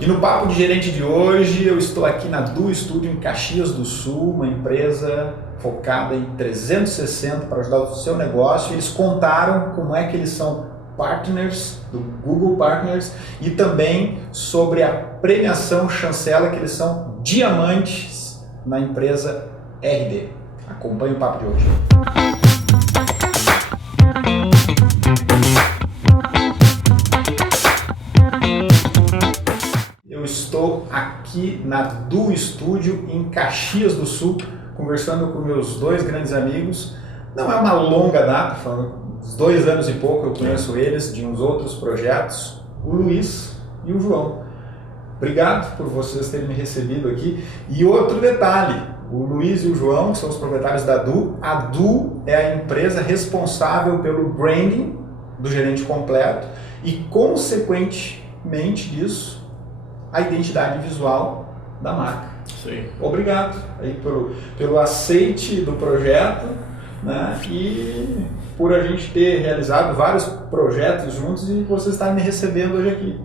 E no Papo de Gerente de hoje, eu estou aqui na Du Studio em Caxias do Sul, uma empresa focada em 360 para ajudar o seu negócio. Eles contaram como é que eles são partners do Google Partners e também sobre a premiação chancela, que eles são diamantes na empresa RD. Acompanhe o Papo de hoje. Eu estou aqui na Du Studio em Caxias do Sul, conversando com meus dois grandes amigos. Não é uma longa data, falando uns 2 anos e pouco eu conheço eles de uns outros projetos, o Luiz e o João. Obrigado por vocês terem me recebido aqui. E outro detalhe, o Luiz e o João, que são os proprietários da Du, a Du é a empresa responsável pelo branding do gerente completo e, consequentemente disso, a identidade visual da marca. Sim. Obrigado aí pelo aceite do projeto, né? E por a gente ter realizado vários projetos juntos e você estar me recebendo hoje aqui.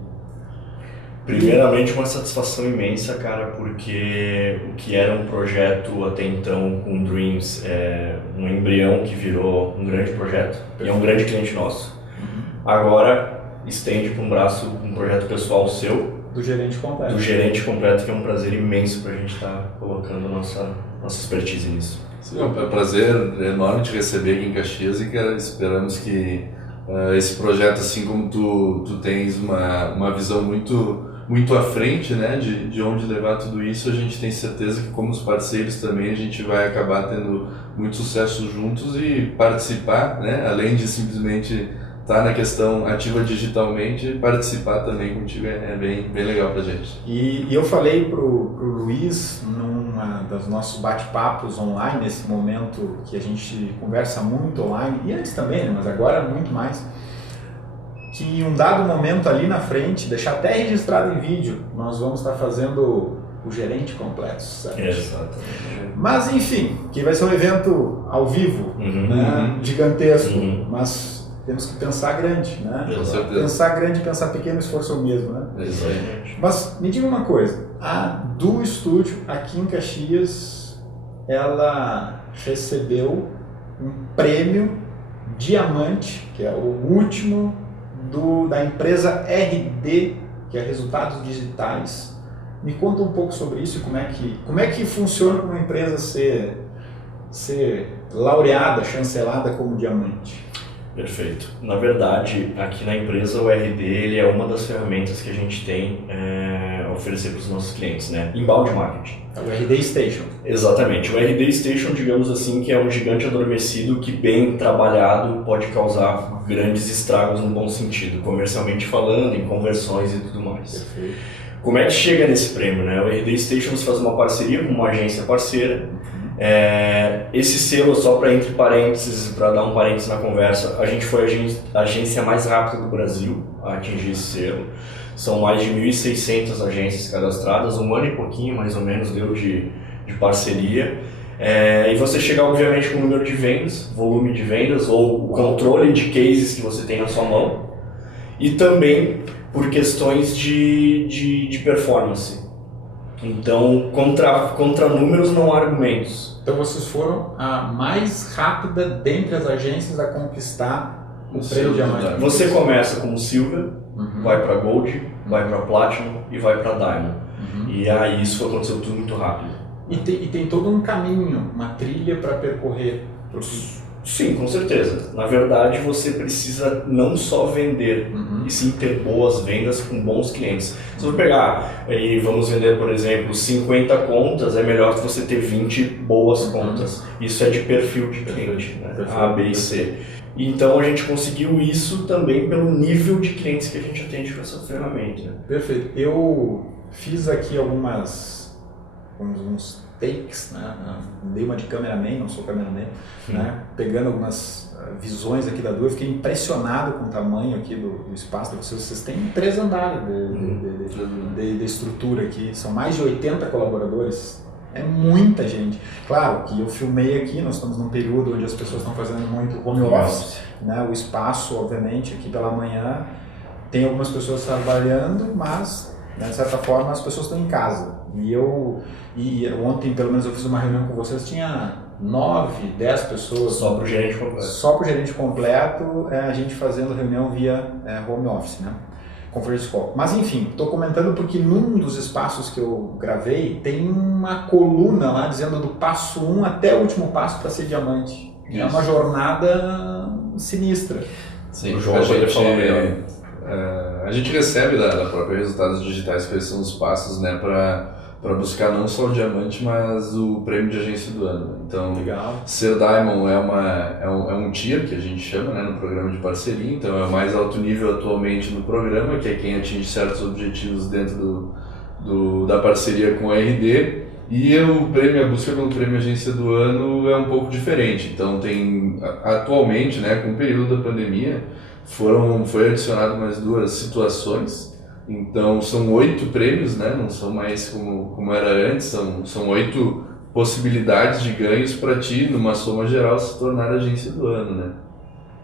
Primeiramente, uma satisfação imensa, cara, porque o que era um projeto até então com Dreams é um embrião que virou um grande projeto. Perfeito. E é um grande cliente nosso. Agora estende para um projeto pessoal seu. Do gerente completo. Do gerente completo, que é um prazer imenso para a gente estar colocando nossa expertise nisso. Sim, é um prazer enorme te receber aqui em Caxias e, cara, esperamos que esse projeto, assim como tu tens uma visão muito à frente, né, de onde levar tudo isso, a gente tem certeza que, como os parceiros também, a gente vai acabar tendo muito sucesso juntos e participar, né, além de simplesmente estar na questão ativa digitalmente, participar também contigo é bem legal pra gente. E eu falei pro Luiz, numa dos nossos bate-papos online, nesse momento que a gente conversa muito online, e antes também, né, mas agora muito mais, que em um dado momento ali na frente, deixar até registrado em vídeo, nós vamos estar fazendo o gerente completo, certo? Exatamente. Mas enfim, que vai ser um evento ao vivo, né, gigantesco, mas temos que pensar grande, né? Com certeza. Pensar grande e pensar pequeno, esforço é o mesmo, né? Exatamente. Mas me diga uma coisa, a Du Studio aqui em Caxias, ela recebeu um prêmio diamante, que é o último da empresa RD, que é Resultados Digitais. Me conta um pouco sobre isso e como é que funciona para uma empresa ser laureada, chancelada como diamante. Perfeito. Na verdade, aqui na empresa o RD ele é uma das ferramentas que a gente tem a oferecer para os nossos clientes, né? Inbound marketing. É o RD Station. Exatamente. O RD Station, digamos assim, que é um gigante adormecido que, bem trabalhado, pode causar grandes estragos no bom sentido, comercialmente falando, em conversões e tudo mais. Perfeito. Como é que chega nesse prêmio, né? O RD Station faz uma parceria com uma agência parceira. Esse selo, só para entre parênteses, para dar um parênteses na conversa, a gente foi a agência mais rápida do Brasil a atingir esse selo. São mais de 1.600 agências cadastradas, 1 ano e pouquinho mais ou menos deu de parceria. E você chega obviamente com o número de vendas, volume de vendas ou o controle de cases que você tem na sua mão, e também por questões de performance. Então, contra números não há argumentos. Então vocês foram a mais rápida dentre as agências a conquistar o prêmio diamante. Você começa como Silver, vai para Gold, vai para Platinum e vai para Diamond. E aí isso aconteceu tudo muito rápido. E tem todo um caminho, uma trilha para percorrer. Sim, com certeza. Na verdade, você precisa não só vender, e sim ter boas vendas com bons clientes. Se você pegar e vamos vender, por exemplo, 50 contas, é melhor que você ter 20 boas contas. Isso é de perfil de cliente, né? A, B e C. Então a gente conseguiu isso também pelo nível de clientes que a gente atende com essa ferramenta. Perfeito. Eu fiz aqui uns takes, né? Dei uma de cameraman, não sou cameraman, né? Pegando algumas visões aqui da Du, eu fiquei impressionado com o tamanho aqui do espaço. Vocês têm 3 andares de estrutura aqui, são mais de 80 colaboradores, é muita gente. Claro que eu filmei aqui, nós estamos num período onde as pessoas estão fazendo muito home office, né? O espaço, obviamente, aqui pela manhã tem algumas pessoas trabalhando, mas né? De certa forma, as pessoas estão em casa. E ontem, pelo menos, eu fiz uma reunião com vocês, tinha 9, 10 pessoas. Só para o gerente completo. Só para o gerente completo, a gente fazendo reunião via home office, né? Conference call. Mas enfim, estou comentando porque num dos espaços que eu gravei tem uma coluna lá dizendo do passo 1 até o último passo para ser diamante. Isso. É uma jornada sinistra. Sim, a gente recebe da própria Resultados Digitais quais são os passos, né, para buscar não só o diamante, mas o prêmio de agência do ano. Então, legal. Ser Diamond é um tier que a gente chama, né, no programa de parceria, então é o mais alto nível atualmente no programa, que é quem atinge certos objetivos dentro da parceria com a RD. E a busca pelo prêmio agência do ano é um pouco diferente. Então atualmente, né, com o período da pandemia, foi adicionado mais 2 situações. Então são 8 prêmios, né? Não são mais como era antes, são 8 possibilidades de ganhos para ti, numa soma geral, se tornar agência do ano, né?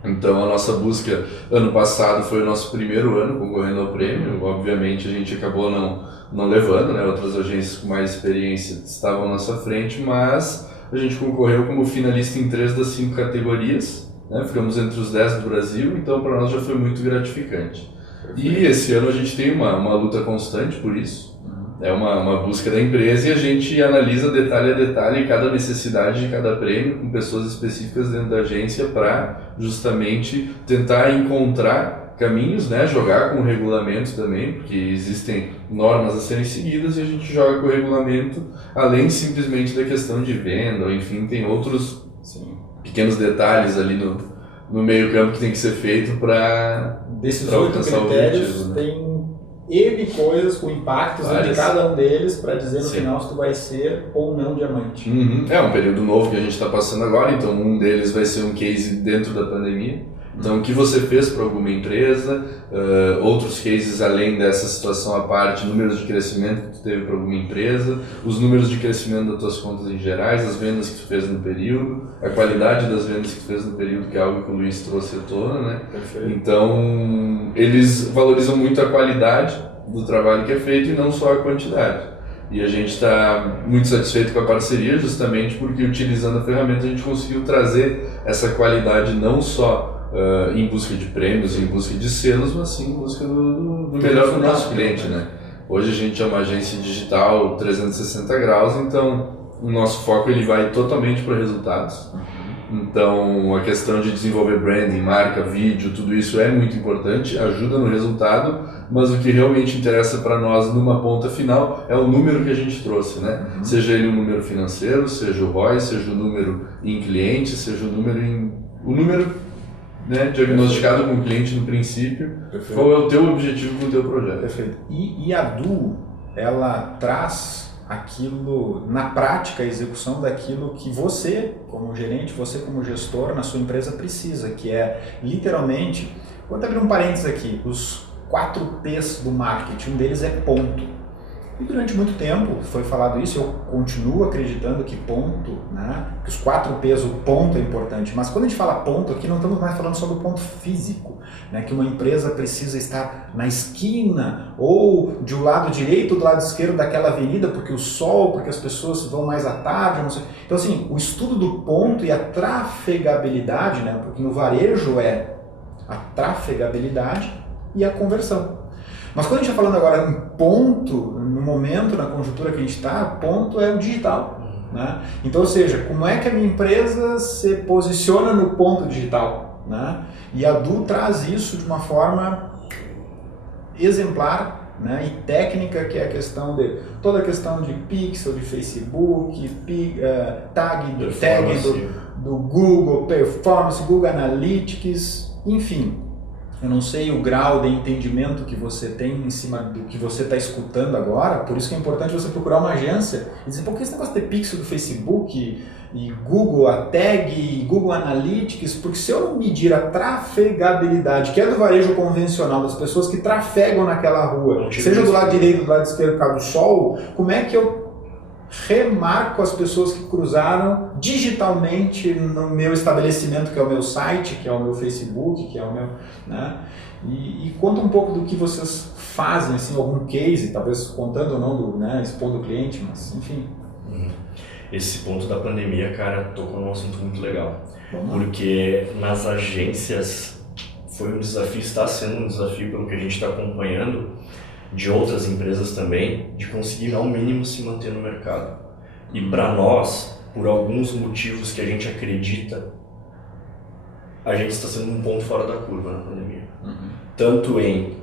Então a nossa busca, ano passado foi o nosso primeiro ano concorrendo ao prêmio, obviamente a gente acabou não levando, né? Outras agências com mais experiência estavam à nossa frente, mas a gente concorreu como finalista em 3 das 5 categorias, né? Ficamos entre os 10 do Brasil, então para nós já foi muito gratificante. E esse ano a gente tem uma luta constante por isso, é uma busca da empresa e a gente analisa detalhe a detalhe cada necessidade de cada prêmio com pessoas específicas dentro da agência para justamente tentar encontrar caminhos, né, jogar com o regulamento também, porque existem normas a serem seguidas e a gente joga com o regulamento além simplesmente da questão de venda, ou enfim, tem outros pequenos detalhes ali no meio campo que tem que ser feito para desses 8 critérios, né? Tem N coisas com impactos de cada um deles para dizer no final se tu vai ser ou não diamante. É um período novo que a gente está passando agora, então um deles vai ser um case dentro da pandemia. Então, o que você fez para alguma empresa, outros cases além dessa situação à parte, números de crescimento que tu teve para alguma empresa, os números de crescimento das tuas contas em gerais, as vendas que tu fez no período, a qualidade das vendas que tu fez no período, que é algo que o Luiz trouxe à tona, né? Perfeito. Então, eles valorizam muito a qualidade do trabalho que é feito e não só a quantidade. E a gente está muito satisfeito com a parceria, justamente porque utilizando a ferramenta a gente conseguiu trazer essa qualidade não só em busca de prêmios, em busca de selos, mas sim em busca do melhor do nosso cliente, né? Hoje a gente é uma agência digital 360 graus, então o nosso foco ele vai totalmente para resultados. Então a questão de desenvolver branding, marca, vídeo, tudo isso é muito importante, ajuda no resultado, mas o que realmente interessa para nós numa ponta final é o número que a gente trouxe, né? Seja ele um número financeiro, seja o ROI, seja o número em cliente, seja o número né, diagnosticado com o cliente no princípio. Perfeito. Qual é o teu objetivo com o teu projeto? Perfeito. E a DU, ela traz aquilo, na prática, a execução daquilo que você, como gerente, você como gestor na sua empresa precisa, que é literalmente, vou até abrir um parênteses aqui, os 4 P's do marketing, um deles é ponto. E durante muito tempo foi falado isso, eu continuo acreditando que ponto, né, que os 4 P's, o ponto é importante, mas quando a gente fala ponto aqui não estamos mais falando só do ponto físico, né, que uma empresa precisa estar na esquina ou do lado direito ou do lado esquerdo daquela avenida porque o sol, porque as pessoas vão mais à tarde, não sei. Então assim, o estudo do ponto e a trafegabilidade, né, porque no varejo é a trafegabilidade e a conversão. Mas quando a gente está falando agora em ponto, no momento, na conjuntura que a gente está, ponto é o digital, né? Então, ou seja, como é que a minha empresa se posiciona no ponto digital, né? E a DU traz isso de uma forma exemplar, né? E técnica, que é a questão toda a questão de pixel, de Facebook, tag do Google, performance, Google Analytics, enfim. Eu não sei o grau de entendimento que você tem em cima do que você está escutando agora, por isso que é importante você procurar uma agência e dizer, por que esse negócio de pixel do Facebook e Google, a tag, e Google Analytics, porque se eu não medir a trafegabilidade, que é do varejo convencional, das pessoas que trafegam naquela rua, seja do lado direito ou do lado esquerdo, por causa do sol, como é que eu remarco as pessoas que cruzaram digitalmente no meu estabelecimento, que é o meu site, que é o meu Facebook, que é o meu, né? E conta um pouco do que vocês fazem assim, algum case, talvez contando ou não, expondo o cliente, mas enfim. Esse ponto da pandemia, cara, tocou num assunto muito legal. Vamos lá. Porque nas agências foi um desafio, está sendo um desafio pelo que a gente está acompanhando, de outras empresas também, de conseguir ao mínimo se manter no mercado. E para nós, por alguns motivos que a gente acredita, a gente está sendo um ponto fora da curva na pandemia. Tanto em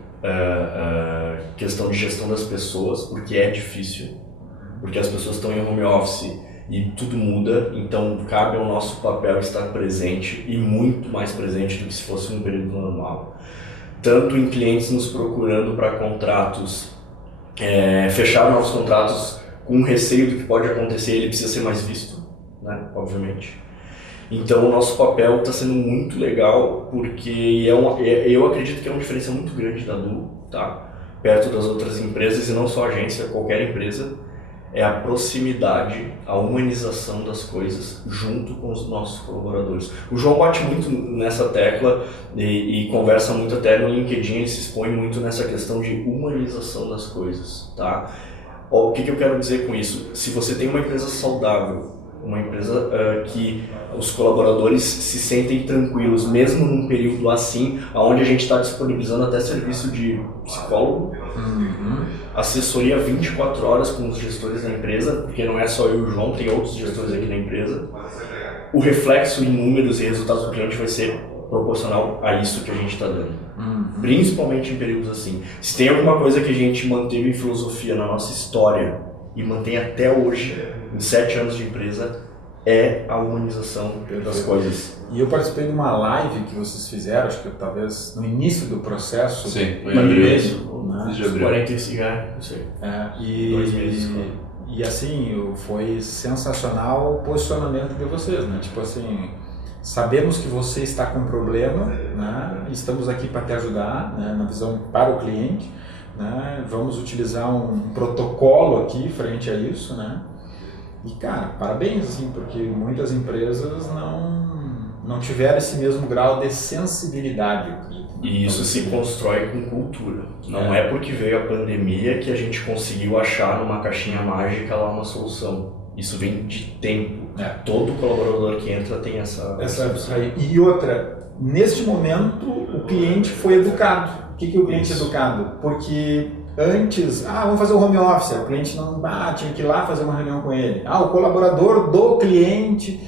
questão de gestão das pessoas, porque é difícil, porque as pessoas estão em home office e tudo muda, então cabe ao nosso papel estar presente e muito mais presente do que se fosse um período normal. Tanto em clientes nos procurando para contratos, fechar novos contratos com receio do que pode acontecer, ele precisa ser mais visto, né? Obviamente. Então o nosso papel está sendo muito legal, porque eu acredito que é uma diferença muito grande da Du, tá? Perto das outras empresas, e não só agência, qualquer empresa, é a proximidade, a humanização das coisas junto com os nossos colaboradores. O João bate muito nessa tecla e conversa muito até no LinkedIn, ele se expõe muito nessa questão de humanização das coisas, tá? O que eu quero dizer com isso? Se você tem uma empresa saudável, uma empresa que os colaboradores se sentem tranquilos, mesmo num período assim, onde a gente está disponibilizando até serviço de psicólogo, assessoria 24 horas com os gestores da empresa, porque não é só eu e o João, tem outros gestores aqui na empresa. O reflexo em números e resultados do cliente vai ser proporcional a isso que a gente está dando, principalmente em períodos assim. Se tem alguma coisa que a gente manteve em filosofia na nossa história e mantém até hoje, em 7 anos de empresa, é a humanização das coisas. E eu participei de uma live que vocês fizeram, acho que talvez no início do processo. Sim, foi em abril, né? De abril. 45, não sei. 2 meses. E assim, foi sensacional o posicionamento de vocês, né? Tipo assim, sabemos que você está com um problema, né? Estamos aqui para te ajudar, né? Na visão para o cliente, né? Vamos utilizar um protocolo aqui frente a isso, né? E cara, parabéns, assim, porque muitas empresas não tiveram esse mesmo grau de sensibilidade. E isso se constrói com cultura. Não é porque veio a pandemia que a gente conseguiu achar numa caixinha mágica lá uma solução. Isso vem de tempo. Todo colaborador que entra tem essa E outra, neste momento o cliente foi educado. O que o cliente é educado? Porque antes, vamos fazer o home office, o cliente não tinha que ir lá fazer uma reunião com ele. O colaborador do cliente,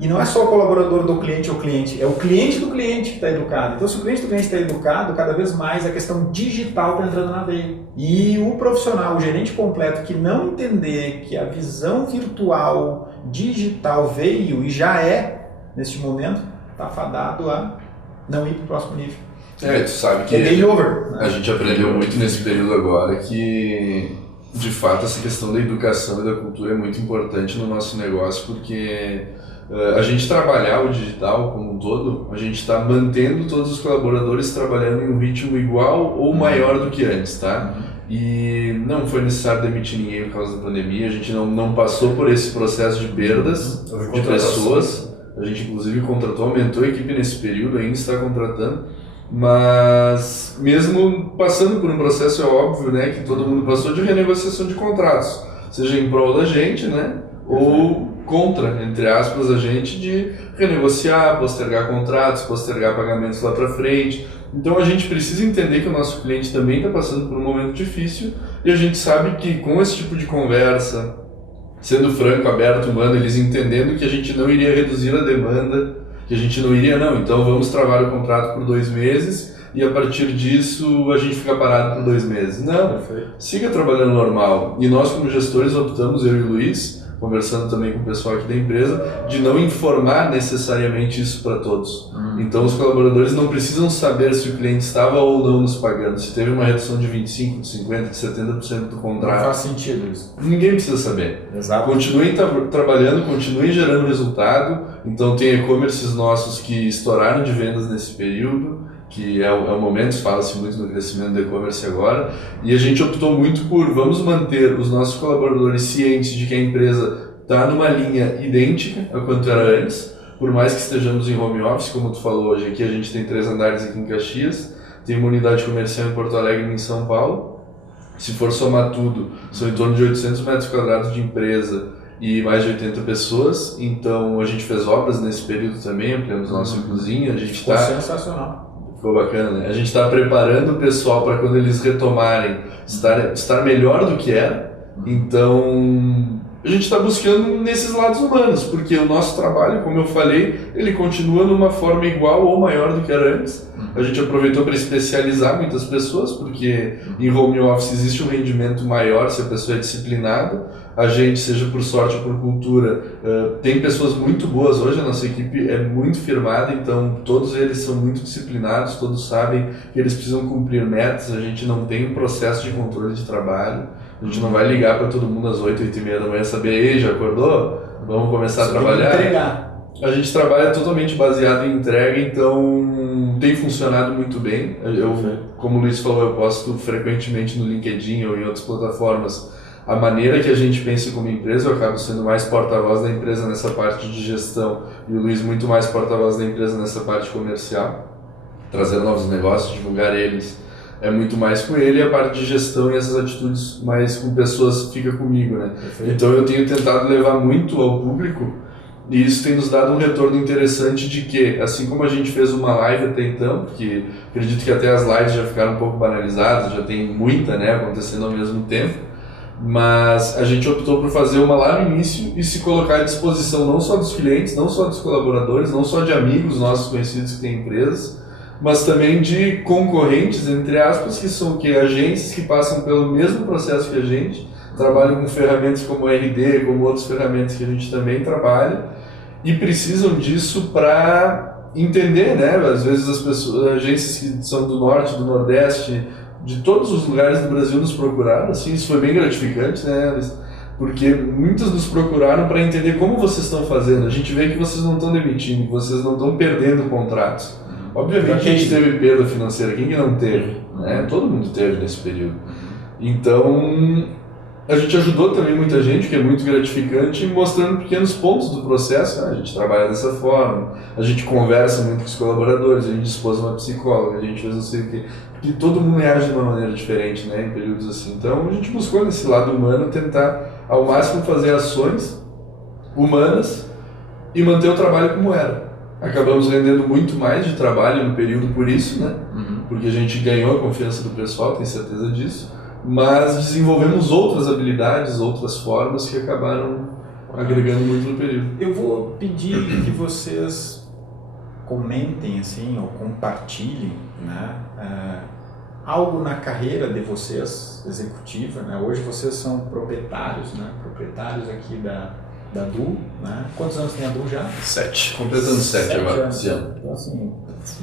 e não é só o colaborador do cliente ou cliente, é o cliente do cliente que está educado. Então se o cliente do cliente está educado, cada vez mais a questão digital está entrando na veia. E o profissional, o gerente completo que não entender que a visão virtual, digital veio e já é, neste momento, está fadado a não ir para o próximo nível. Tu sabe que game over, né? A gente aprendeu muito nesse período agora que, de fato, essa questão da educação e da cultura é muito importante no nosso negócio, porque a gente trabalhar o digital como um todo, a gente está mantendo todos os colaboradores trabalhando em um ritmo igual ou maior do que antes, tá? E não foi necessário demitir ninguém por causa da pandemia, a gente não passou por esse processo de perdas de pessoas, a gente inclusive contratou, aumentou a equipe nesse período, ainda está contratando. Mas mesmo passando por um processo, é óbvio, né, que todo mundo passou de renegociação de contratos, seja em prol da gente, né, ou contra, entre aspas, a gente de renegociar, postergar contratos, postergar pagamentos lá para frente. Então a gente precisa entender que o nosso cliente também está passando por um momento difícil e a gente sabe que com esse tipo de conversa, sendo franco, aberto, humano, eles entendendo que a gente não iria reduzir a demanda, que a gente não iria, então vamos travar o contrato por 2 meses e a partir disso a gente fica parado por 2 meses. Não, siga trabalhando normal. E nós como gestores optamos, eu e o Luiz, conversando também com o pessoal aqui da empresa, de não informar necessariamente isso para todos. Então os colaboradores não precisam saber se o cliente estava ou não nos pagando, se teve uma redução de 25%, de 50%, de 70% do contrato. Não faz sentido isso. Ninguém precisa saber. Exato. Continuem trabalhando, continuem gerando resultado. Então tem e-commerces nossos que estouraram de vendas nesse período, que é o momento, fala-se muito no crescimento do e-commerce agora, e a gente optou muito por vamos manter os nossos colaboradores cientes de que a empresa está numa linha idêntica a quanto era antes, por mais que estejamos em home office, como tu falou hoje, aqui a gente tem 3 andares aqui em Caxias, tem uma unidade comercial em Porto Alegre e em São Paulo. Se for somar tudo, são em torno de 800 metros quadrados de empresa e mais de 80 pessoas. Então a gente fez obras nesse período também, ampliamos nossa cozinha. A gente Ficou sensacional. Ficou bacana, né? A gente está preparando o pessoal para quando eles retomarem estar melhor do que era. Então a gente está buscando nesses lados humanos, porque o nosso trabalho, como eu falei, ele continua numa forma igual ou maior do que era antes. A gente aproveitou para especializar muitas pessoas, porque em home office existe um rendimento maior se a pessoa é disciplinada. A gente, seja por sorte ou por cultura, tem pessoas muito boas hoje, a nossa equipe é muito firmada, então todos eles são muito disciplinados, todos sabem que eles precisam cumprir metas, a gente não tem um processo de controle de trabalho, a gente não vai ligar para todo mundo às 8, 8h30 da manhã saber, ei, já acordou? Vamos começar a trabalhar. Entregar. A gente trabalha totalmente baseado em entrega, então tem funcionado muito bem. Como o Luiz falou, eu posto frequentemente no LinkedIn ou em outras plataformas a maneira que a gente pensa como empresa. Eu acabo sendo mais porta-voz da empresa nessa parte de gestão e o Luiz muito mais porta-voz da empresa nessa parte comercial, trazer novos negócios, divulgar eles. É muito mais com ele, e a parte de gestão e essas atitudes mais com pessoas fica comigo, né? Perfeito. Então eu tenho tentado levar muito ao público. E isso tem nos dado um retorno interessante de que, assim como a gente fez uma live até então, porque acredito que até as lives já ficaram um pouco banalizadas, já tem muita, né, acontecendo ao mesmo tempo, mas a gente optou por fazer uma lá no início e se colocar à disposição não só dos clientes, não só dos colaboradores, não só de amigos nossos conhecidos que têm empresas, mas também de concorrentes, entre aspas, que são agências que passam pelo mesmo processo que a gente, trabalham com ferramentas como RD, como outras ferramentas que a gente também trabalha, e precisam disso para entender, né? Às vezes as pessoas, agências que são do norte, do nordeste, de todos os lugares do Brasil nos procuraram, assim, isso foi bem gratificante, né? Porque muitas nos procuraram para entender como vocês estão fazendo. A gente vê que vocês não estão demitindo, que vocês não estão perdendo contratos. Obviamente a gente teve perda financeira, quem que não teve? Né? Todo mundo teve nesse período. Então a gente ajudou também muita gente, que é muito gratificante, mostrando pequenos pontos do processo. A gente trabalha dessa forma, a gente conversa muito com os colaboradores, a gente dispôs uma psicóloga, a gente fez não sei o quê. Porque todo mundo reage de uma maneira diferente, né, em períodos assim. Então a gente buscou nesse lado humano tentar ao máximo fazer ações humanas e manter o trabalho como era. Acabamos rendendo muito mais de trabalho no período por isso, né? Porque a gente ganhou a confiança do pessoal, tenho certeza disso. Mas desenvolvemos outras habilidades, outras formas que acabaram agregando muito no período. Eu vou pedir que vocês comentem assim, ou compartilhem, né, algo na carreira de vocês, executiva, né? Hoje vocês são proprietários, né? Proprietários aqui da Du, né? Quantos anos tem a Du já? 7. Completando 7 agora, esse ano. Então assim,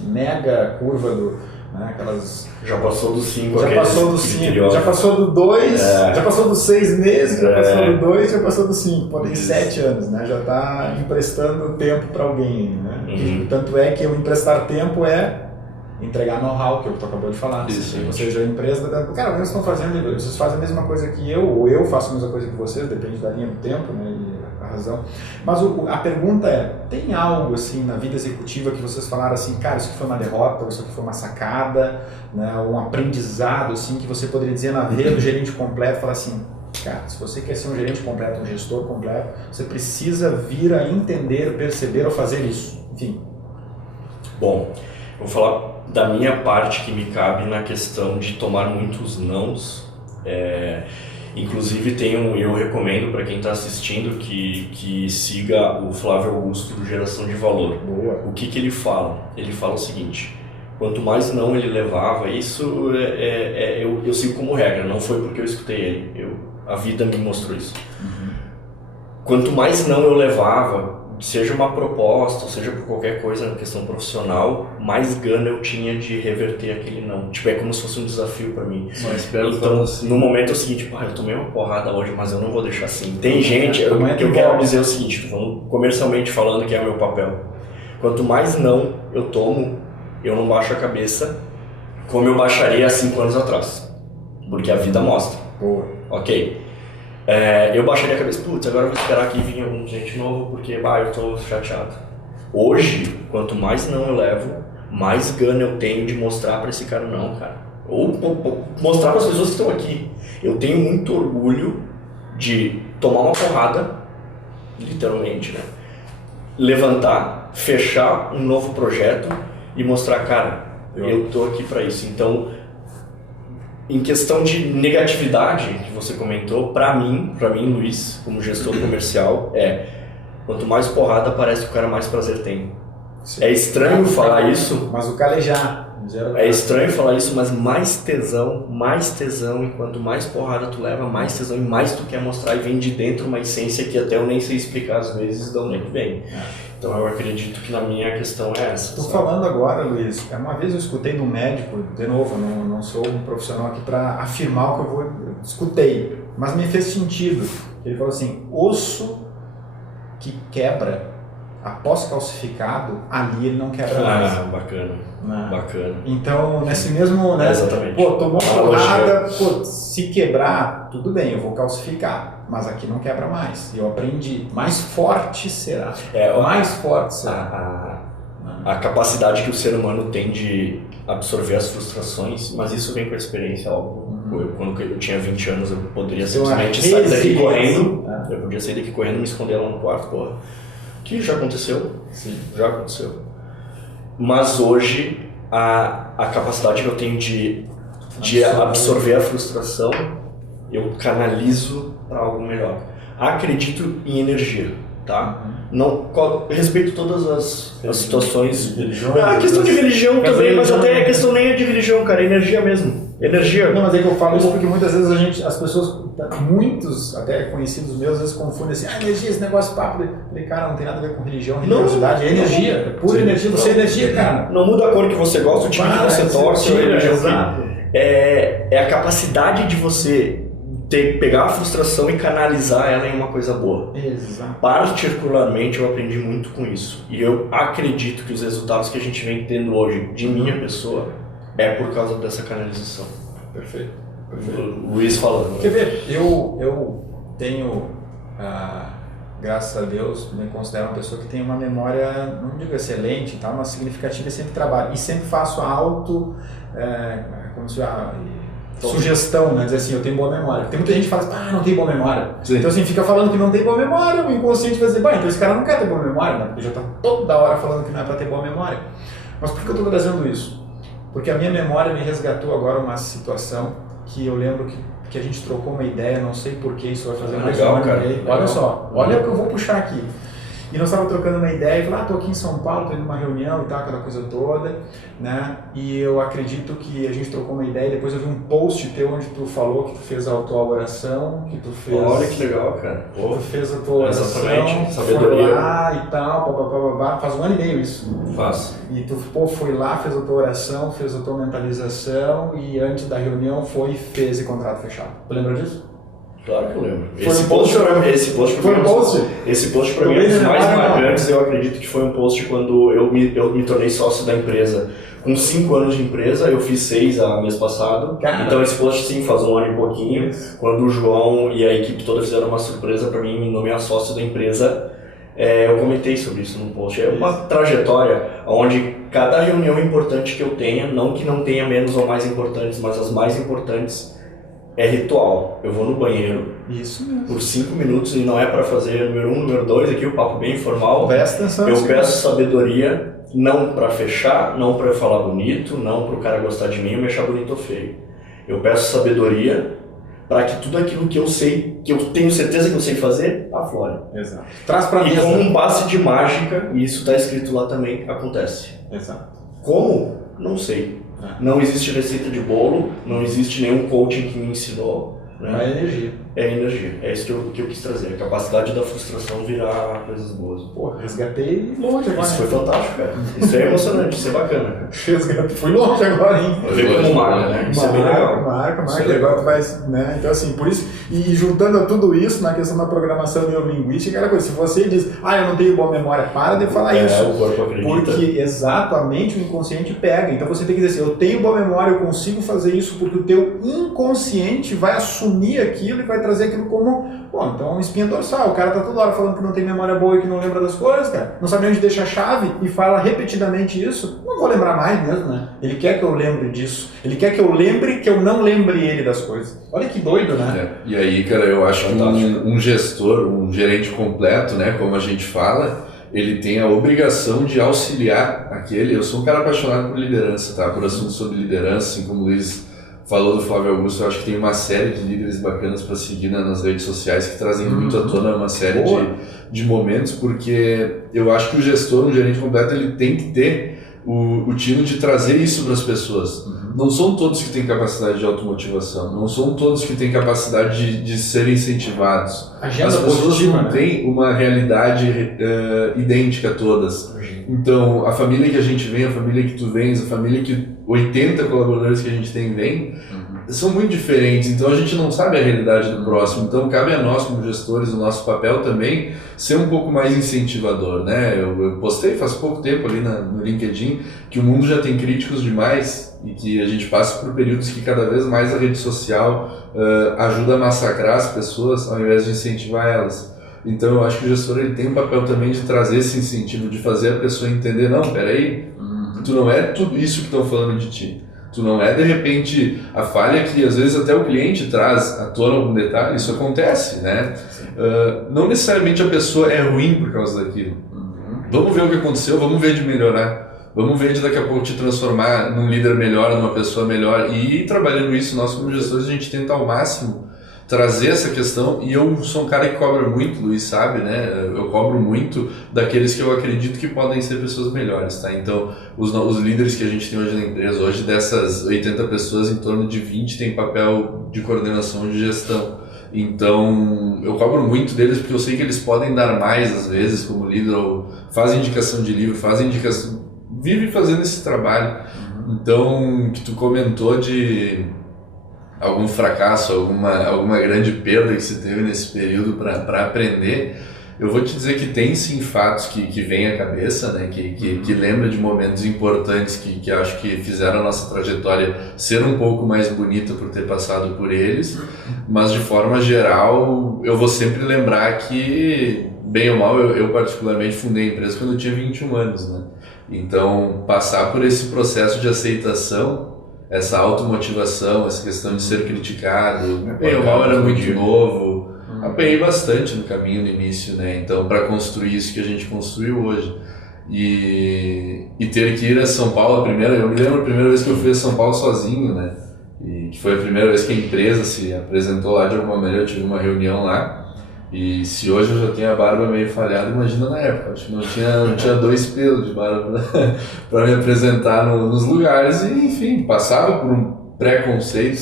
mega curva do... Né, aquelas... Já passou do 5. Já passou do 5, já passou do 2, já passou dos 6 meses, já passou do 2, já passou do 5. Podem 7 anos, né? Já está emprestando tempo para alguém, né? Tanto é que o emprestar tempo é entregar know-how, que eu acabou de falar. Isso, ou seja, a empresa... Cara, vocês estão fazendo, vocês fazem a mesma coisa que eu, ou eu faço a mesma coisa que vocês, depende da linha do tempo, né? E a razão. Mas a pergunta é, tem algo assim na vida executiva que vocês falaram assim, cara, isso aqui foi uma derrota, ou isso aqui foi uma sacada, né? Um aprendizado assim, que você poderia dizer na veia do gerente completo, falar assim, cara, se você quer ser um gerente completo, um gestor completo, você precisa vir a entender, perceber ou fazer isso. Enfim. Bom, vou falar da minha parte que me cabe na questão de tomar muitos nãos. Inclusive eu recomendo para quem está assistindo que siga o Flávio Augusto do Geração de Valor. Boa. O que ele fala? Ele fala o seguinte, quanto mais não ele levava, isso eu sigo como regra, não foi porque eu escutei ele, a vida me mostrou isso. Quanto mais não eu levava, seja uma proposta, ou seja por qualquer coisa na questão profissional, mais gana eu tinha de reverter aquele não. Tipo, é como se fosse um desafio para mim. Então, no momento é o seguinte, eu tomei uma porrada hoje, mas eu não vou deixar assim. Tem gente, o que eu quero dizer é o seguinte, comercialmente falando, que é o meu papel. Quanto mais não eu tomo, eu não baixo a cabeça como eu baixaria há 5 anos atrás. Porque a vida mostra. Boa. Ok. Eu baixaria a cabeça, agora eu vou esperar que venha gente novo porque eu tô chateado. Hoje, quanto mais não eu levo, mais gana eu tenho de mostrar para esse cara, não, cara. Ou mostrar para as pessoas que estão aqui. Eu tenho muito orgulho de tomar uma porrada, literalmente, né? Levantar, fechar um novo projeto e mostrar, cara, eu tô aqui para isso. Então, em questão de negatividade que você comentou, para mim, Luiz, como gestor comercial, quanto mais porrada, parece que o cara mais prazer tem. Sim. É estranho falar isso. Mas o calejar. É estranho falar isso, mas mais tesão, e quanto mais porrada tu leva, mais tesão e mais tu quer mostrar, e vem de dentro uma essência que até eu nem sei explicar às vezes de onde é que vem. Então eu acredito que na minha questão é essa. Estou falando agora, Luiz, uma vez eu escutei de um médico, de novo, não sou um profissional aqui para afirmar o que eu escutei, mas me fez sentido. Ele falou assim, osso que quebra após calcificado, ali ele não quebra mais. Bacana. Bacana. Então, nesse mesmo, né? Exatamente. Pô, tomou porrada, se quebrar, tudo bem, eu vou calcificar, mas aqui não quebra mais. E eu aprendi, mais forte será. Mais forte será. A capacidade que o ser humano tem de absorver as frustrações, mas isso vem com a experiência, óbvio. Quando eu tinha 20 anos, eu poderia simplesmente sair daqui correndo. Eu podia sair daqui correndo e me esconder lá no quarto, porra. Que já aconteceu, sim, já aconteceu. Mas hoje, a capacidade que eu tenho de absorver a frustração, eu canalizo para algo melhor. Acredito em energia, tá? Não, respeito todas as situações. A questão de religião também, mas até a questão nem é de religião, cara, é energia mesmo. Energia. Não, mas é que eu falo isso porque muitas vezes as pessoas, muitos até conhecidos meus, às vezes confundem assim, energia, esse negócio papo. Eu falei, cara, não tem nada a ver com religião, religiosidade, é energia, é pura energia, você é energia, cara. Não muda a cor que você gosta, o time que você torce, a religião. Exato. É a capacidade de você pegar a frustração e canalizar ela em uma coisa boa. Exato. Particularmente eu aprendi muito com isso. E eu acredito que os resultados que a gente vem tendo hoje de minha pessoa é por causa dessa canalização. Perfeito. O Luiz falando. Quer ver, eu tenho, graças a Deus, me considero uma pessoa que tem uma memória, não digo excelente e tal, mas significativa, e sempre trabalho. E sempre faço sugestão, né? Dizer assim, eu tenho boa memória. Tem muita gente que fala assim, não tem boa memória. Sim. Então assim, fica falando que não tem boa memória, o inconsciente vai dizer, então esse cara não quer ter boa memória, né? Porque já está toda hora falando que não é para ter boa memória. Mas por que eu estou trazendo isso? Porque a minha memória me resgatou agora uma situação que eu lembro que a gente trocou uma ideia, não sei por que isso vai fazer mais legal, cara. Olha só, olha o que eu vou puxar aqui. E nós estávamos trocando uma ideia, e falei, estou aqui em São Paulo, estou indo numa reunião e tal, aquela coisa toda, né? E eu acredito que a gente trocou uma ideia, e depois eu vi um post teu onde tu falou que tu fez a tua oração, que tu fez... Olha que legal, cara. Tu fez a tua oração, exatamente, sabedoria. Foi lá e tal, faz 1 ano e meio isso. Faz. E tu foi lá, fez a tua oração, fez a tua mentalização, e antes da reunião fez e contrato fechado. Tu lembra disso? Claro que eu lembro. Esse post para mim é um dos mais marcantes. Eu acredito que foi um post quando eu me tornei sócio da empresa. Com 5 anos de empresa, eu fiz 6 mês passado. Caramba. Então esse post sim faz 1 ano e pouquinho. Quando o João e a equipe toda fizeram uma surpresa para mim, me nomear sócio da empresa, eu comentei sobre isso no post. É uma trajetória onde cada reunião importante que eu tenha, não que não tenha menos ou mais importantes, mas as mais importantes, é ritual. Eu vou no banheiro por 5 minutos e não é para fazer número 1, número 2, aqui o papo bem informal. Presta atenção. Eu peço sabedoria, não para fechar, não para eu falar bonito, não para o cara gostar de mim ou me achar bonito ou feio. Eu peço sabedoria para que tudo aquilo que eu sei, que eu tenho certeza que eu sei fazer, aflore. Exato. Traz para mim. E como um passe de mágica, e isso está escrito lá também, acontece. Exato. Como? Não sei. Não existe receita de bolo, não existe nenhum coaching que me ensinou. Né? É energia. É energia. É isso que eu quis trazer. A capacidade da frustração virar coisas boas. Pô, resgatei longe agora. Isso foi fantástico, cara. Isso é emocionante, isso é bacana, cara. Fui longe agora, hein? Veio como marca, né? Isso é bem legal. Marca, e agora tu vai, né? Então assim, por isso, e juntando tudo isso na questão da programação neurolinguística, aquela coisa, se você diz, eu não tenho boa memória, para de falar isso. O corpo acredita. Porque exatamente o inconsciente pega. Então você tem que dizer assim, eu tenho boa memória, eu consigo fazer isso porque o teu inconsciente vai assumir assumir aquilo e vai trazer aquilo como, pô, então uma espinha dorsal. O cara tá toda hora falando que não tem memória boa e que não lembra das coisas, cara. Não sabe onde deixa a chave e fala repetidamente isso. Não vou lembrar mais mesmo, né? Ele quer que eu lembre disso. Ele quer que eu lembre que eu não lembre ele das coisas. Olha que doido, né? E aí, cara, eu acho que um gestor, um gerente completo, né, como a gente fala, ele tem a obrigação de auxiliar aquele... Eu sou um cara apaixonado por liderança, tá? Por assuntos sobre liderança, assim como o Luiz falou do Flávio Augusto, eu acho que tem uma série de líderes bacanas para seguir nas redes sociais que trazem muito à tona uma série de momentos, porque eu acho que o gestor, um gerente completo, ele tem que ter o tino de trazer isso para as pessoas. Não são todos que têm capacidade de automotivação, não são todos que têm capacidade de serem incentivados. Agenda as pessoas positiva, não têm uma realidade idêntica a todas. Então, a família que a gente vem, a família que tu vens, a família que 80 colaboradores que a gente tem vem, são muito diferentes. Então, a gente não sabe a realidade do próximo. Então, cabe a nós, como gestores, o nosso papel também, ser um pouco mais incentivador, né? Eu postei faz pouco tempo ali no LinkedIn que o mundo já tem críticos demais e que a gente passa por períodos que cada vez mais a rede social ajuda a massacrar as pessoas ao invés de incentivar elas. Então eu acho que o gestor ele tem um papel também de trazer esse incentivo, de fazer a pessoa entender, não, peraí, tu não é tudo isso que estão falando de ti. Tu não é, de repente, a falha que às vezes até o cliente traz à tona algum detalhe, isso acontece, né? Não necessariamente a pessoa é ruim por causa daquilo. Vamos ver o que aconteceu, vamos ver de melhorar. Vamos ver de daqui a pouco te transformar num líder melhor, numa pessoa melhor. E trabalhando isso, nós como gestores, a gente tenta ao máximo trazer essa questão, e eu sou um cara que cobra muito, Luiz sabe, né? Eu cobro muito daqueles que eu acredito que podem ser pessoas melhores, tá? Então, os líderes que a gente tem hoje na empresa, hoje dessas 80 pessoas, em torno de 20 têm papel de coordenação de gestão. Então, eu cobro muito deles porque eu sei que eles podem dar mais, às vezes, como líder, ou fazem indicação de livro, vive fazendo esse trabalho. Então, que tu comentou de algum fracasso, alguma grande perda que se teve nesse período para aprender, eu vou te dizer que tem sim fatos que vêm à cabeça, né? que lembra de momentos importantes que acho que fizeram a nossa trajetória ser um pouco mais bonita por ter passado por eles, mas de forma geral eu vou sempre lembrar que, bem ou mal, eu particularmente fundei a empresa quando eu tinha 21 anos, né? Então passar por esse processo de aceitação, essa automotivação, essa questão de ser criticado, bem ou mal era muito novo, apanhei bastante no caminho no início, né? Então, para construir isso que a gente construiu hoje. E ter que ir a São Paulo, eu me lembro a primeira vez que eu fui a São Paulo sozinho, né? E que foi a primeira vez que a empresa se apresentou lá de alguma maneira, eu tive uma reunião lá. E se hoje eu já tenho a barba meio falhada, imagina na época. Acho que não tinha 2 pelos de barba para me apresentar nos lugares e, enfim, passava por um preconceito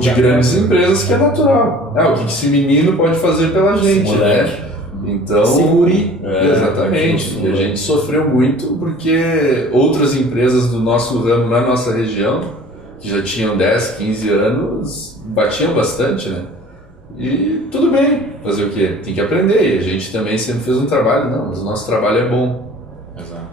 de grandes empresas que é natural. O que esse menino pode fazer pela gente, né? Então, exatamente. E a gente sofreu muito porque outras empresas do nosso ramo, na nossa região, que já tinham 10, 15 anos, batiam bastante, né? E tudo bem, fazer o quê? Tem que aprender, e a gente também sempre fez um trabalho, mas o nosso trabalho é bom. Exato.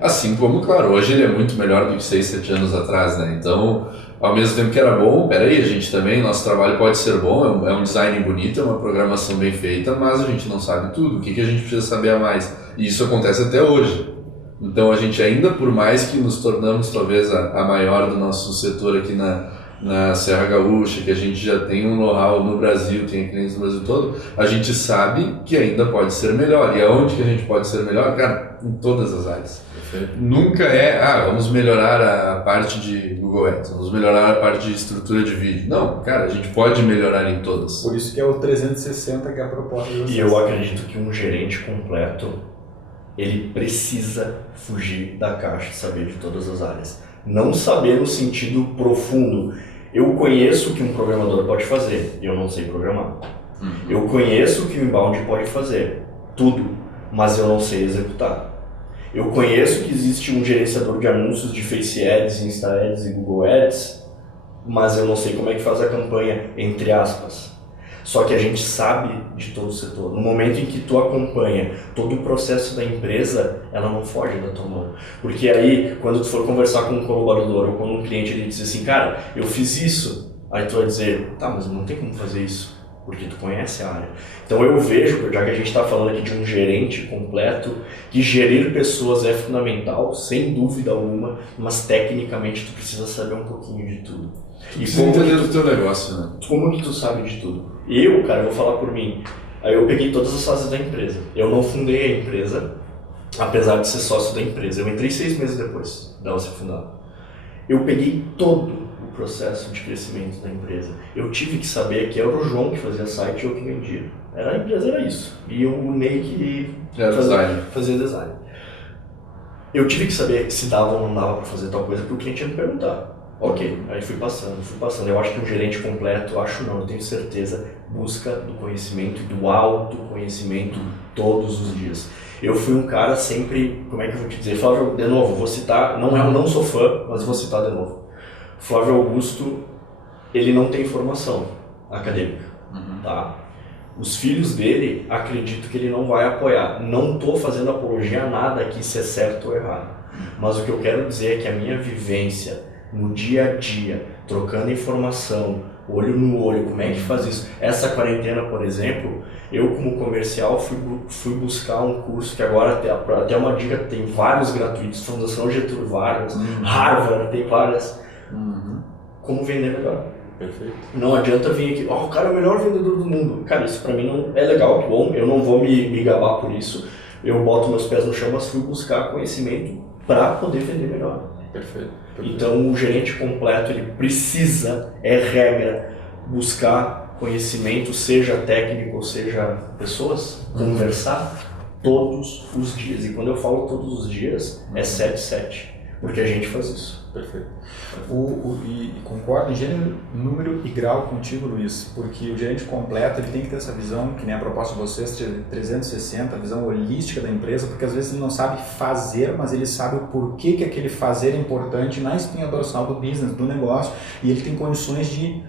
Assim como, claro, hoje ele é muito melhor do que 6, 7 anos atrás, né? Então, ao mesmo tempo que era bom, peraí, a gente também, nosso trabalho pode ser bom, é um design bonito, é uma programação bem feita, mas a gente não sabe tudo, o que a gente precisa saber a mais? E isso acontece até hoje. Então, a gente ainda, por mais que nos tornamos talvez a maior do nosso setor aqui na Serra Gaúcha, que a gente já tem um know-how no Brasil, tem clientes no Brasil todo, a gente sabe que ainda pode ser melhor. E aonde que a gente pode ser melhor? Cara, em todas as áreas. Perfeito. Nunca vamos melhorar a parte de Google Ads, vamos melhorar a parte de estrutura de vídeo. Não, cara, a gente pode melhorar em todas. Por isso que é o 360 que é a proposta de vocês. E eu acredito que um gerente completo, ele precisa fugir da caixa, saber de todas as áreas. Não saber no sentido profundo. Eu conheço o que um programador pode fazer, eu não sei programar. Eu conheço o que o inbound pode fazer, tudo, mas eu não sei executar. Eu conheço que existe um gerenciador de anúncios de Face Ads, Insta Ads e Google Ads, mas eu não sei como é que faz a campanha, entre aspas. Só que a gente sabe de todo o setor. No momento em que tu acompanha todo o processo da empresa, ela não foge da tua mão. Porque aí, quando tu for conversar com um colaborador ou com um cliente, ele diz assim, cara, eu fiz isso, Aí tu vai dizer, tá, mas não tem como fazer isso, porque tu conhece a área. Então eu vejo, já que a gente está falando aqui de um gerente completo, que gerir pessoas é fundamental, sem dúvida alguma, mas tecnicamente tu precisa saber um pouquinho de tudo. E precisa entender do teu negócio, né? Como que tu sabe de tudo? Eu, cara, vou falar por mim, aí eu peguei todas as fases da empresa. Eu não fundei a empresa, apesar de ser sócio da empresa. Eu entrei 6 meses depois dela ser fundada. Eu peguei todo o processo de crescimento da empresa. Eu tive que saber que era o João que fazia site e eu que vendia. A empresa era isso. E o Ney que fazia design. Eu tive que saber se dava ou não dava para fazer tal coisa, porque o cliente ia me perguntar. Ok, aí fui passando. Eu acho que um gerente completo, eu tenho certeza, busca do conhecimento, do autoconhecimento todos os dias. Eu fui um cara sempre, como é que eu vou te dizer, Flávio, de novo, vou citar, não sou fã, mas vou citar de novo. Flávio Augusto, ele não tem formação acadêmica, tá? Os filhos dele, acredito que ele não vai apoiar. Não estou fazendo apologia a nada aqui, se é certo ou errado. Mas o que eu quero dizer é que a minha vivência no dia a dia, trocando informação, olho no olho, como é que faz isso? Essa quarentena, por exemplo, eu como comercial fui buscar um curso que agora, até uma dica, tem vários gratuitos, Fundação Getúlio Vargas, Harvard, tem várias. Como vender melhor. Perfeito. Não adianta vir aqui, o cara é o melhor vendedor do mundo. Cara, isso pra mim não é legal, bom, eu não vou me gabar por isso. Eu boto meus pés no chão, mas fui buscar conhecimento para poder vender melhor. Perfeito. Então o gerente completo, ele precisa, é regra, buscar conhecimento, seja técnico ou seja pessoas, conversar todos os dias. E quando eu falo todos os dias, é 7-7, porque a gente faz isso. Perfeito. E concordo em gênero, número e grau contigo, Luiz, porque o gerente completo ele tem que ter essa visão, que nem a proposta de vocês, 360, a visão holística da empresa, porque às vezes ele não sabe fazer, mas ele sabe o porquê que aquele fazer é importante na espinha dorsal do business, do negócio, e ele tem condições de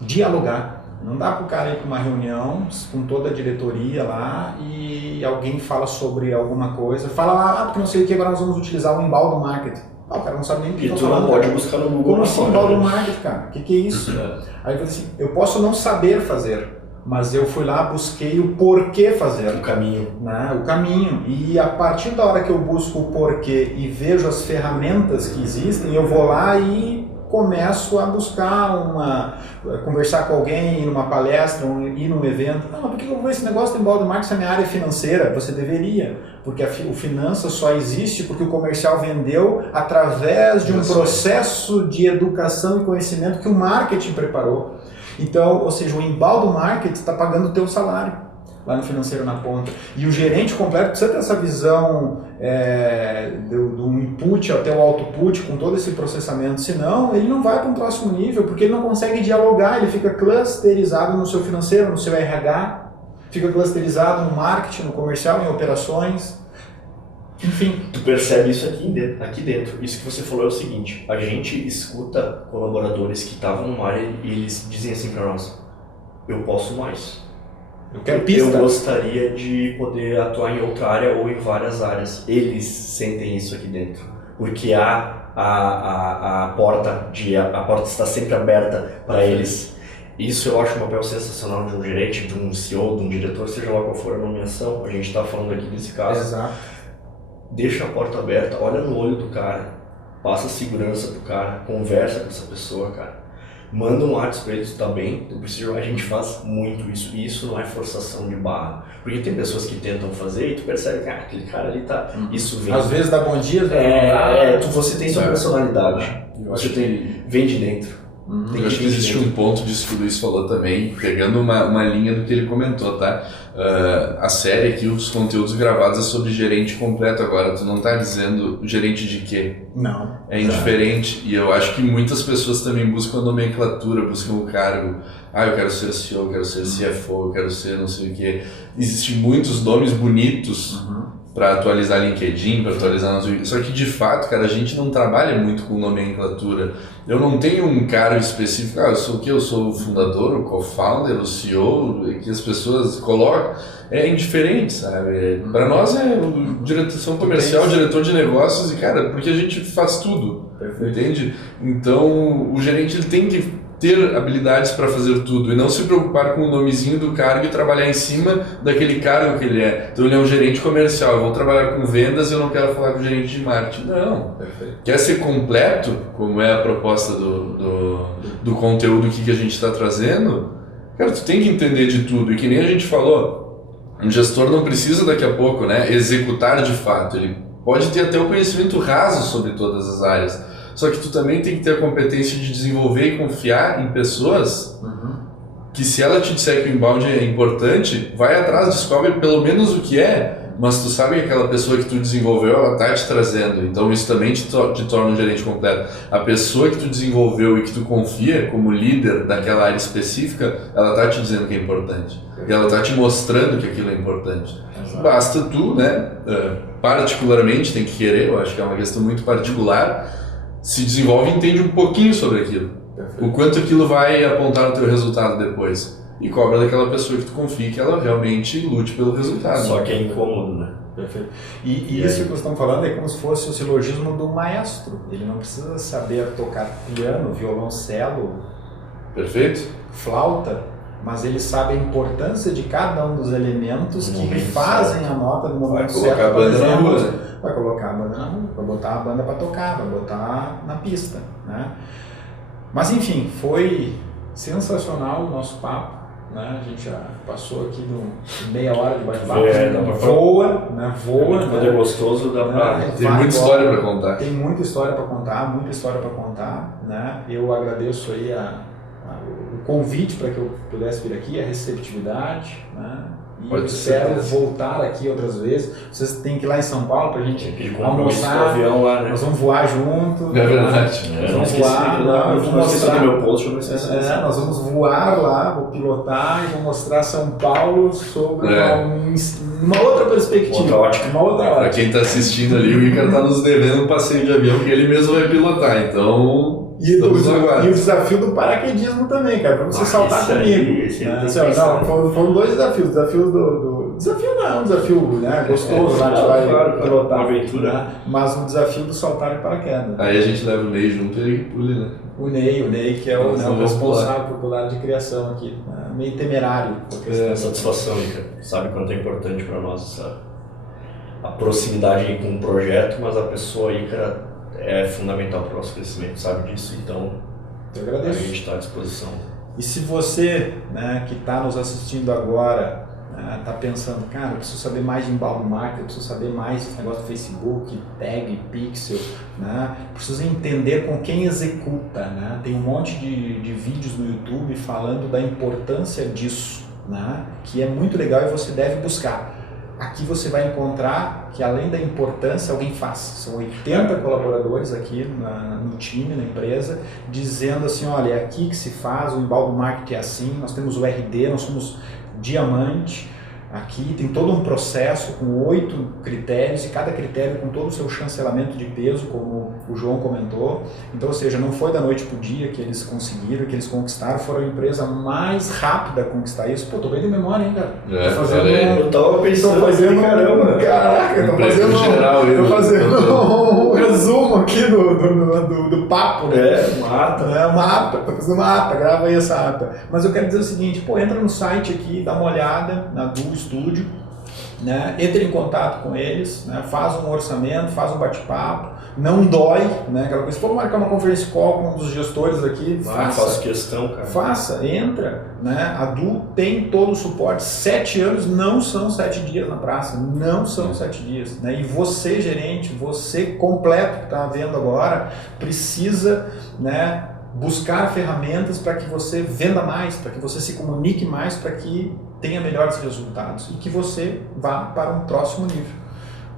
dialogar. Não dá para o cara ir para uma reunião com toda a diretoria lá e alguém fala sobre alguma coisa, fala lá, porque não sei o que, agora nós vamos utilizar o inbound marketing. O cara não sabe nem o que E tu não pode buscar no Google. Como assim inbound marketing, cara? O que é isso? Aí eu falei assim, eu posso não saber fazer, mas eu fui lá, busquei o porquê fazer. O caminho. Né? O caminho. E a partir da hora que eu busco o porquê e vejo as ferramentas que existem, eu vou lá e começo a buscar conversar com alguém, ir numa palestra, ir num evento. Não, mas por que eu vou esse negócio de inbound marketing se a minha área é financeira? Você deveria, porque o finança só existe porque o comercial vendeu através de um processo de educação e conhecimento que o marketing preparou. Então, ou seja, o inbound marketing está pagando o teu salário lá no financeiro na ponta. E o gerente completo precisa ter essa visão do input até o output com todo esse processamento, senão ele não vai para um próximo nível, porque ele não consegue dialogar, ele fica clusterizado no seu financeiro, no seu RH, fica clusterizado no marketing, no comercial, em operações, enfim. Tu percebe isso aqui dentro. Isso que você falou é o seguinte, a gente escuta colaboradores que estavam numa área e eles dizem assim para nós, eu posso mais. Eu quero pista. Eu gostaria de poder atuar em outra área ou em várias áreas. Eles sentem isso aqui dentro, porque a porta está sempre aberta para eles. Isso eu acho um papel sensacional de um gerente, de um CEO, de um diretor, seja lá qual for a nomeação. A gente está falando aqui desse caso. Exato. Deixa a porta aberta, olha no olho do cara, passa segurança pro cara, conversa com essa pessoa, cara. Manda um WhatsApp pra ele, tu tá bem, tu precisa, a gente faz muito isso, e isso não é forçação de barra, porque tem pessoas que tentam fazer e tu percebe que aquele cara ali tá, isso vem. Às vezes dá bom dia, você tem sua personalidade, vem de dentro. Eu acho que existe um ponto disso que o Luiz falou também, pegando uma linha do que ele comentou, tá? A série aqui, os conteúdos gravados é sobre gerente completo agora, tu não tá dizendo gerente de quê? Não. É indiferente, e eu acho que muitas pessoas também buscam a nomenclatura, buscam o cargo. Eu quero ser CEO, eu quero ser CFO, eu quero ser não sei o quê. Existem muitos nomes bonitos para atualizar LinkedIn, para atualizar... Só que de fato, cara, a gente não trabalha muito com nomenclatura. Eu não tenho um cargo específico, eu sou o quê? Eu sou o fundador, o co-founder, o CEO, que as pessoas colocam. É indiferente, sabe? Para nós é direção comercial, diretor de negócios, e cara, porque a gente faz tudo, entende? Então o gerente ele tem que ter habilidades para fazer tudo e não se preocupar com o nomezinho do cargo e trabalhar em cima daquele cargo que ele é. Então ele é um gerente comercial, eu vou trabalhar com vendas e eu não quero falar com o gerente de marketing. Não. Perfeito. Quer ser completo, como é a proposta do conteúdo que a gente está trazendo, cara, tu tem que entender de tudo. E que nem a gente falou, um gestor não precisa daqui a pouco, né, executar de fato. Ele pode ter até o conhecimento raso sobre todas as áreas. Só que tu também tem que ter a competência de desenvolver e confiar em pessoas que, se ela te disser que o inbound é importante, vai atrás, descobre pelo menos o que é, mas tu sabe que aquela pessoa que tu desenvolveu, ela tá te trazendo. Então isso também te torna um gerente completo. A pessoa que tu desenvolveu e que tu confia como líder daquela área específica, ela tá te dizendo que é importante. E ela tá te mostrando que aquilo é importante. Exato. Basta tu, né, particularmente, tem que querer, eu acho que é uma questão muito particular, se desenvolve e entende um pouquinho sobre aquilo. Perfeito. O quanto aquilo vai apontar no teu resultado depois. E cobra daquela pessoa que tu confia que ela realmente lute pelo resultado. Só que é incômodo, né? Perfeito. E isso que vocês estão falando é como se fosse o silogismo do maestro. Ele não precisa saber tocar piano, violoncelo, perfeito, flauta, mas ele sabe a importância de cada um dos elementos que fazem a nota no momento certo. Vai colocar a banda na rua. Vai colocar a banda na rua, vai botar a banda para tocar, vai botar na pista, né? Mas enfim, foi sensacional o nosso papo, né? A gente já passou aqui de meia hora de bate-papo, voa, né? Voa. Quando é gostoso, dá pra... Tem muita história para contar. Tem muita história para contar, né? Eu agradeço aí o convite para que eu pudesse vir aqui, a receptividade, né? E eu espero voltar aqui outras vezes. Vocês têm que ir lá em São Paulo para a gente almoçar. Avião lá, né? Nós vamos voar junto. É verdade. Nós vamos voar lá. Eu vou mostrar meu post. Nós vamos voar lá, vou pilotar e vou mostrar São Paulo sobre uma outra perspectiva. Uma outra ótica. Para quem está assistindo ali, o Ricardo está nos devendo um passeio de avião que ele mesmo vai pilotar. Então... E o desafio do paraquedismo também, cara, para você saltar comigo. Foram dois desafios. Desafio não é um desafio, né, gostoso, lá a gente vai pilotar uma aventura, né? Mas o desafio do saltar de paraquedas. Aí a gente leva o Ney junto e ele pula, né? O Ney, que é o responsável por pular de criação aqui, né? Meio temerário. Satisfação, cara. Sabe quanto é importante para nós a proximidade com o projeto, mas a pessoa aí, cara, é fundamental para o nosso crescimento, sabe disso, então eu agradeço. A gente está à disposição. E se você, né, que está nos assistindo agora, está pensando, cara, eu preciso saber mais de inbound marketing, eu preciso saber mais desse negócio do Facebook, tag, pixel, né, preciso entender com quem executa, né, tem um monte de vídeos no YouTube falando da importância disso, né, que é muito legal e você deve buscar. Aqui você vai encontrar que, além da importância, alguém faz. São 80 colaboradores aqui no time, na empresa, dizendo assim, olha, é aqui que se faz, o inbound marketing é assim, nós temos o RD, nós somos diamante, aqui tem todo um processo com 8 critérios, e cada critério com todo o seu chancelamento de peso, como o João comentou. Então, ou seja, não foi da noite para o dia que eles conseguiram, que eles conquistaram, foram a empresa mais rápida a conquistar isso. Pô, tô bem de memória, hein, cara? Eu tava pensando caramba. Caraca, tô fazendo um resumo aqui do papo, né? Uma ata, tô fazendo uma ata, grava aí essa ata. Mas eu quero dizer o seguinte, pô, entra no site aqui, dá uma olhada na Du Studio, né? Entre em contato com eles, né? Faz um orçamento, faz um bate-papo, não dói, né? Aquela coisa, se for marcar uma conferência call com um dos gestores aqui, faço questão, cara. Faça, entra, né? A Du tem todo o suporte, 7 anos não são 7 dias na praça, não são 7 dias, né? E você, gerente, você completo que está vendo agora, precisa, né, buscar ferramentas para que você venda mais, para que você se comunique mais, para que tenha melhores resultados e que você vá para um próximo nível.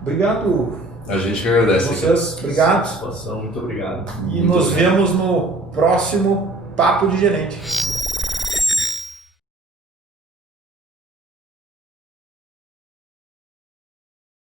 Obrigado. A gente que agradece. Vocês, obrigado. Satisfação, muito obrigado. E nos vemos no próximo Papo de Gerente.